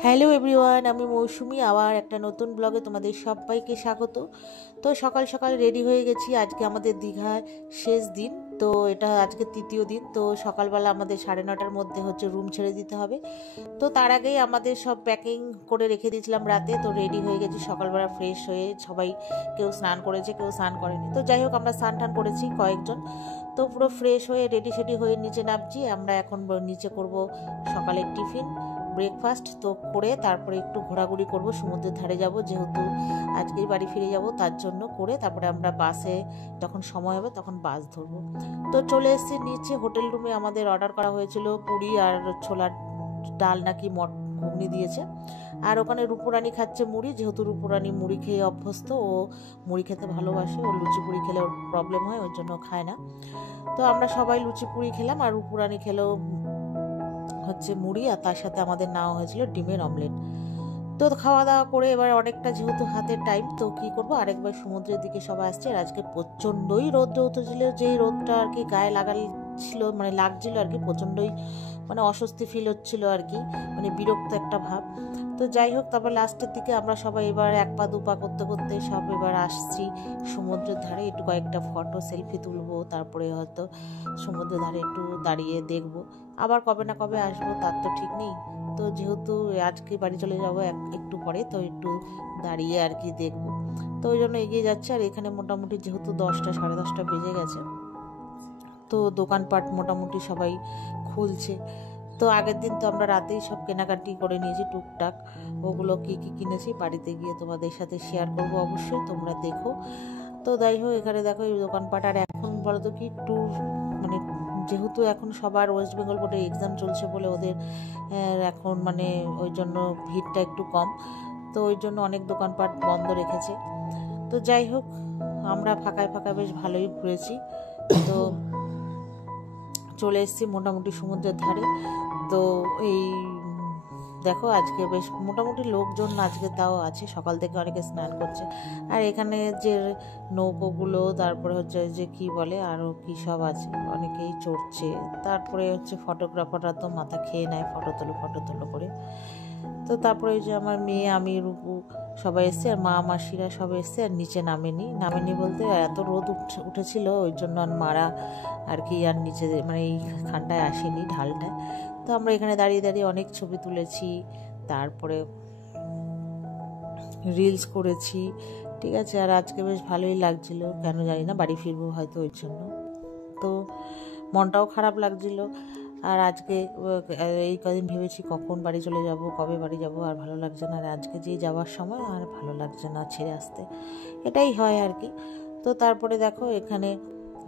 Hello everyone, আমি মৌসুমি। আবার একটা নতুন ব্লগে তোমাদের সবাইকে স্বাগত। তো সকাল সকাল রেডি হয়ে গেছি। আজকে আমাদের দীঘায় শেষ দিন, তো এটা আজকে তৃতীয় দিন। তো সকালবেলা আমাদের 9:30টার মধ্যে রুম ছেড়ে দিতে হবে। তো তার আগেই আমাদের সব প্যাকিং করে রেখে দিয়েছিলাম রাতে। তো রেডি হয়ে গেছি সকালবেলা ফ্রেশ হয়ে। সবাই কেউ স্নান করেছে, কেউ স্নান করেনি। তো যাই হোক, আমরা স্নান টান করেছি কয়েকজন। তো পুরো ফ্রেশ হয়ে রেডি সেডি হয়ে নিচে নামছি। আমরা এখন নিচে করব সকালের টিফিন, ব্রেকফাস্ট তো করে তারপরে একটু ঘোরাঘুরি করব, সমুদ্রের ধারে যাব, যেহেতু আজকেই বাড়ি ফিরে যাব তার জন্য। করে তারপরে আমরা বাসে যখন সময় হবে তখন বাস ধরবো। তো চলে এসেছি নিচে হোটেল রুমে। আমাদের অর্ডার করা হয়েছিল পুরি আর ছোলার ডাল, নাকি ঘুগনি দিয়েছে। আর ওখানে রূপরানি খাচ্ছে মুড়ি, যেহেতু রূপরানি মুড়ি খেয়ে অভ্যস্ত, ও মুড়ি খেতে ভালোবাসে। ও লুচি পুরি খেলে ওর প্রবলেম হয়, ওর জন্য খায় না। তো আমরা সবাই লুচি পুরি খেলাম, আর রূপরানি খেলেও মুড়ি, আর তার সাথে আমাদের নেওয়া হয়েছিল ডিমের অমলেট। তো খাওয়া দাওয়া করে এবার অনেকটা যেহেতু হাতের টাইম, তো কি করব, আরেকবার সমুদ্রের দিকে সবাই আসছে। আর আজকে প্রচণ্ডই রোদ উঠেছিল, যেই রোদটা আর কি গায়ে লাগাচ্ছিল, মানে লাগছিল আর কি, প্রচণ্ডই মানে অস্বস্তি ফিল হচ্ছিল আর কি, মানে বিরক্ত একটা ভাব। তো যাই হোক, তারপর লাস্টের দিকে আমরা সবাই এবার এক পা দুপা করতে করতে সব এবার আসছি সমুদ্রের ধারে। একটু কয়েকটা ফটো সেলফি তুলবো, তারপরে হয়তো সমুদ্রের ধারে একটু দাঁড়িয়ে দেখবো। আবার কবে না কবে আসবো তার তো ঠিক নেই। তো যেহেতু আজকে বাড়ি চলে যাবো একটু পরে, তো একটু দাঁড়িয়ে আর কি দেখবো। তো ওই জন্য এগিয়ে যাচ্ছে। আর এখানে মোটামুটি যেহেতু 10টা 10:30 বেজে গেছে, তো দোকানপাট মোটামুটি সবাই খুলছে। তো আগের দিন তো আমরা রাতেই সব কেনাকাটি করে নিয়েছি টুকটাক। ওগুলো কি কি কিনেছি বাড়িতে গিয়ে তোমাদের সাথে শেয়ার করবো, অবশ্যই তোমরা দেখো। তো যাই হোক, এখানে দেখো এই দোকানপাট। আর এখন বলতো কি ট্যুর, মানে যেহেতু এখন সবার ওয়েস্ট বেঙ্গল বোর্ডে এক্সাম চলছে বলে ওদের এখন মানে ওই জন্য ভিড়টা একটু কম। তো ওই জন্য অনেক দোকানপাট বন্ধ রেখেছে। তো যাই হোক, আমরা ফাঁকায় ফাঁকায় বেশ ভালোই ঘুরেছি। তো চলে এসেছি মোটামুটি সমুদ্রের ধারে। তো এই দেখো, আজকে বেশ মোটামুটি লোকজন আজকে তাও আছে, সকাল থেকে অনেকে স্নান করছে। আর এখানে যে নৌকোগুলো, তারপরে যে কি বলে আরও কী সব আছে, অনেকেই চড়ছে। তারপরে ফটোগ্রাফাররা তো মাথা খেয়ে নেয়, ফটো তোলো করে। তো তারপরে ওই যে আমার মেয়ে, আমি, রূপু সবাই এসছে, আর মা মাসিরা সবাই এসছে। আর নিচে নামেনি বলতে এত রোদ উঠেছিল, ওই জন্য আর মারা আর কি আর নিচে মানে এই খানটায় আসেনি, ঢালটায়। তো আমরা এখানে দাঁড়িয়ে দাঁড়িয়ে অনেক ছবি তুলেছি, তারপরে রিলস করেছি, ঠিক আছে। আর আজকে বেশ ভালোই লাগছিল, কেন জানি না, বাড়ি ফিরবো হয়তো ওই জন্য। তো মনটাও খারাপ লাগছিল। আর আজকে এই কদিন ভেবেছি কখন বাড়ি চলে যাব, কবে বাড়ি যাব, আর ভালো লাগছে না। আর আজকে যেই যাওয়ার সময় আর ভালো লাগছে না ছেড়ে আসতে, এটাই হয় আর কি। তো তারপরে দেখো এখানে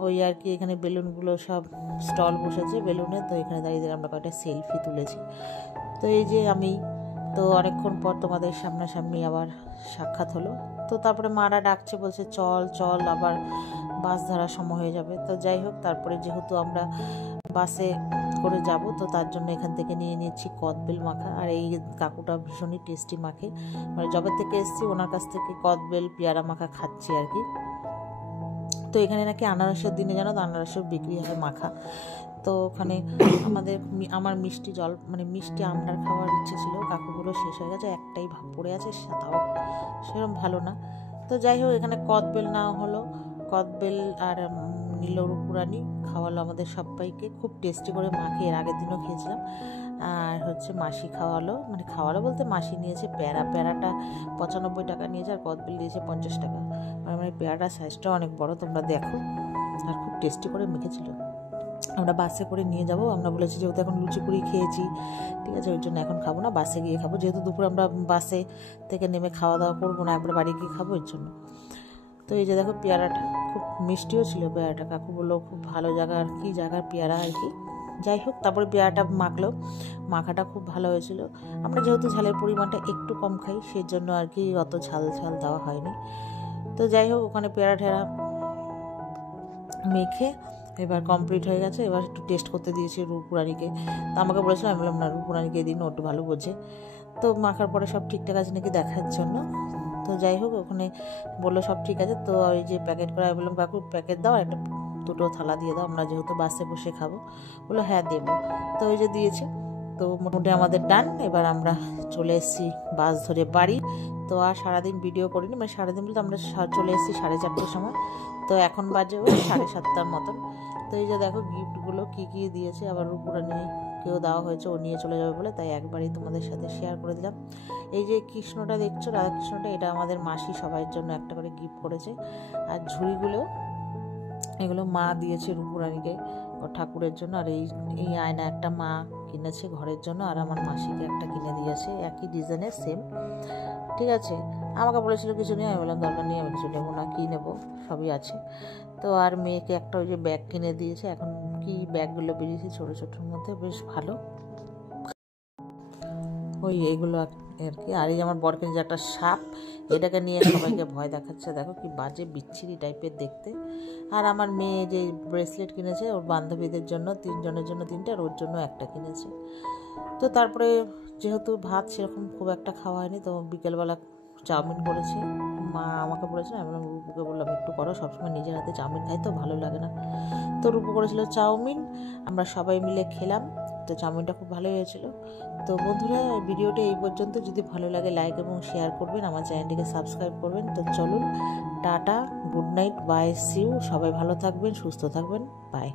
ওই আর কি, এখানে বেলুনগুলো সব স্টল বসেছে বেলুনের। তো এখানে দাঁড়িয়ে দাঁড়িয়ে আমরা কয়েকটা সেলফি তুলেছি। তো এই যে আমি, তো অনেকক্ষণ পর তোমাদের সামনাসামনি আবার সাক্ষাৎ হলো। তো তারপরে মারা ডাকছে, বলছে চল চল, আবার বাস ধরার সময় হয়ে যাবে। তো যাই হোক, তারপরে যেহেতু আমরা বাসে করে যাব, তো তার জন্য এখান থেকে নিয়ে নিচ্ছি কদবেল মাখা। আর এই কাকুটা ভীষণই টেস্টি মাখে, মানে যবে থেকে এসেছি ওনার কাছ থেকে কদবেল পেয়ারা মাখা খাচ্ছি আর কি। তো এখানে নাকি আনারসের দিনে জানো তো আনারসের বিক্রি হয় মাখা। তো ওখানে আমার মিষ্টি জল, মানে মিষ্টি আমড়ার খাওয়ার ইচ্ছে ছিল, কাকুগুলো শেষ হয়ে গেছে, একটাই ভাব পড়ে আছে, তাও সেরকম ভালো না। তো যাই হোক, এখানে কদবেল নেওয়া হলো, কদবেল আর নিল রূপরানি খাওয়ালো আমাদের সবাইকে, খুব টেস্টি করে মাখে, এর আগের দিনও খেয়েছিলাম। আর মাসি খাওয়ালো বলতে মাসি নিয়েছে প্যারাটা 95 টাকা নিয়েছে, আর কদবেল দিয়েছে 50 টাকা। মানে পেয়ারাটার সাইজটাও অনেক বড়, তোমরা দেখো। আর খুব টেস্টি করে মেখেছিল। আমরা বাসে করে নিয়ে যাব, আমরা বলেছি যেহেতু এখন লুচি পুরি খেয়েছি, ঠিক আছে, ওই জন্য এখন খাবো না, বাসে গিয়ে খাবো। যেহেতু দুপুরে আমরা বাসে থেকে নেমে খাওয়া দাওয়া করবো না, একবার বাড়ি গিয়ে খাবো, এর জন্য। তো এই যে দেখো পেয়ারাটা খুব মিষ্টিও ছিল পেয়ারাটা, কাকু বললো খুব ভালো জায়গার কি জায়গার পেয়ারা আর কি। যাই হোক, তারপরে পেয়ারাটা মাখাটা খুব ভালো হয়েছিল। আমরা যেহেতু ঝালের পরিমাণটা একটু কম খাই, সেই জন্য আর কি অত ঝাল দেওয়া হয়নি। তো যাই হোক, ওখানে পেয়ারা ঠেরা মেখে এবার কমপ্লিট হয়ে গেছে। এবার একটু টেস্ট করতে দিয়েছি রূপরানিকে। তো আমাকে বলেছিলাম, আমি বললাম না, রূপরানিকে দিন, একটু ভালো বোঝে। তো মাখার পরে সব ঠিকঠাক আছে নাকি দেখার জন্য। তো যাই হোক, ওখানে বললো সব ঠিক আছে। তো ওই যে প্যাকেট করা, আমি বললাম কাকু প্যাকেট দাও, একটা দুটো থালা দিয়ে দাও, আমরা যেহেতু বাসে বসে খাবো। বললো হ্যাঁ দেবো। তো ওই যে দিয়েছে। তো মোটামুটি আমাদের ডান। এবার আমরা চলে এসেছি বাস ধরে বাড়ি। তো আর সারাদিন ভিডিও করিনি, মানে সারাদিন বলতে আমরা চলে এসেছি 4:30টার সময়। তো এখন বাজে ওই 7:30টার মতন। তো এই যে দেখো গিফটগুলো কী কী দিয়েছে, আবার রূপরানীকেও দেওয়া হয়েছে, ও নিয়ে চলে যাবে বলে, তাই একবারই তোমাদের সাথে শেয়ার করে দিলাম। এই যে কৃষ্ণটা দেখছো, রাধাকৃষ্ণটা, এটা আমাদের মাসি সবাইয়ের জন্য একটা করে গিফট করেছে। আর ঝুড়িগুলো এগুলো মা দিয়েছে রূপরানীকে ও ঠাকুরের জন্য। আর এই আয়না একটা মা কিনেছে ঘরের জন্য, আর আমার মাসিকে একটা কিনে দিয়েছে একই ডিজাইনের সেম। ঠিক আছে, আমাকে বলেছিল কিছু নিয়ে, আমি বললাম দরকার নেই, আমি কিছু নেবো না, কী নেবো, সবই আছে। তো আর মেয়েকে একটা ওই যে ব্যাগ কিনে দিয়েছে। এখন কি ব্যাগগুলো বেরিয়েছে ছোটো ছোটোর মধ্যে, বেশ ভালো, ওই এগুলো আর কি। আর এই আমার বরকে যে একটা সাপ, এটাকে নিয়ে সবাইকে ভয় দেখাচ্ছে, দেখো কি বাজে বিচ্ছিরি টাইপের দেখতে। আর আমার মেয়ে যে ব্রেসলেট কিনেছে ওর বান্ধবীদের জন্য, 3 জনের জন্য 3টা, আর ওর জন্য একটা কিনেছে। তো তারপরে যেহেতু ভাত সেরকম খুব একটা খাওয়া হয়নি, তো বিকেলবেলা চাউমিন করেছে মা, আমাকে বলেছে, আমি রূপুকে বললাম একটু করো, সবসময় নিজের হাতে চাউমিন খাই তো ভালো লাগে না। তো রূপু করেছিল চাউমিন, আমরা সবাই মিলে খেলাম। তো চাউমিনটা খুব ভালোই হয়েছিল। তো বন্ধুরা, ভিডিওটা এই পর্যন্ত। যদি ভালো লাগে লাইক এবং শেয়ার করবেন, আমার চ্যানেলটিকে সাবস্ক্রাইব করবেন। তো চলুন, tata, good night, bye, see you. সবাই ভালো থাকবেন, সুস্থ থাকবেন, বাই।